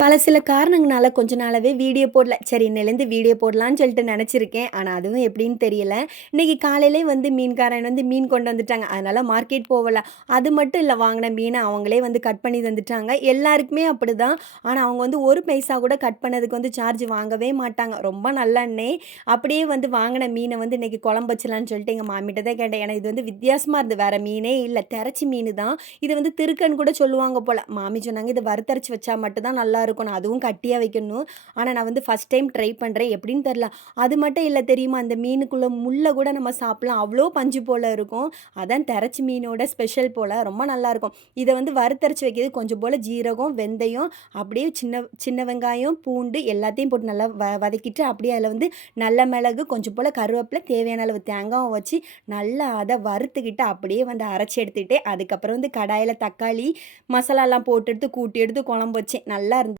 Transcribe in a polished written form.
பல சில காரணங்கனால கொஞ்ச நாளாவே வீடியோ போடல. சரி இன்னைலேருந்து வீடியோ போடலான்னு சொல்லிட்டு நெனச்சிருக்கேன். ஆனா அதுவும் எப்படின்னு தெரியல. இன்னைக்கு காலையிலே வந்து மீன்காரன் வந்து மீன் கொண்டு வந்துட்டாங்க. அதனால மார்க்கெட் போகல. அது மட்டும் இல்ல வாங்குன மீன அவங்களே வந்து கட் பண்ணி தந்துட்டாங்க. எல்லாருக்குமே அப்படிதான். ஆனா அவங்க வந்து 1 பைசா கூட கட் பண்ணதுக்கு வந்து சார்ஜ் வாங்கவே மாட்டாங்க. ரொம்ப நல்ல அண்ணே. அப்படியே வந்து வாங்குன மீன வந்து இன்னைக்கு குழம்பு வச்சலான்னு சொல்லிட்டு எங்க மாமிட்ட தான் கேட்டேன். ஏன்னா இது வந்து வித்தியாசமா இருந்தது. வேற மீனே இல்ல. தெரச்சி மீனு தான். இது வந்து திருக்கன்னு கூட சொல்லுவாங்க போல. மாமி சொன்னாங்க, "இத வறுத்தரைச்சு வச்சா மட்டும் தான் நல்லாருக்கும். அதுவும் கட்டியா வைக்கணும். ஆனா நான் வந்து ஃபர்ஸ்ட் டைம் ட்ரை பண்றேன். எப்படின்னு தெரியல. அது மட்டும் இல்ல தெரியுமா? அந்த மீனுக்குள்ள முள்ள கூட நம்ம சாப்பிடலாம். அவ்ளோ பஞ்சு போல இருக்கும். அதான் தெரச்சி மீனோட ஸ்பெஷல் போல. ரொம்ப நல்லாருக்கும். இத வந்து வறுத்தரைச்சு வைக்கிறது கொஞ்சம் போல ஜீரகம், வெந்தயம், அப்படியே சின்ன சின்ன வெங்காயம், பூண்டு எல்லாத்தையும் போட்டு நல்லா வதக்கிட்டு, அப்படியே அதில வந்து நல்ல மிளகு, கொஞ்சம் போல கருவேப்பில, தேவையான அளவு தேங்காவும் வச்சு நல்லா அத வறுத்துக்கிட்டு அப்படியே வந்து அரைச்சு எடுத்துக்கிட்டேன். அதுக்கப்புறம் வந்து கடாயில தக்காளி, மசாலாலாம் போட்டு எடுத்து கூட்டி எடுத்து குழம்பு வச்சேன். நல்லா இருந்துச்சு.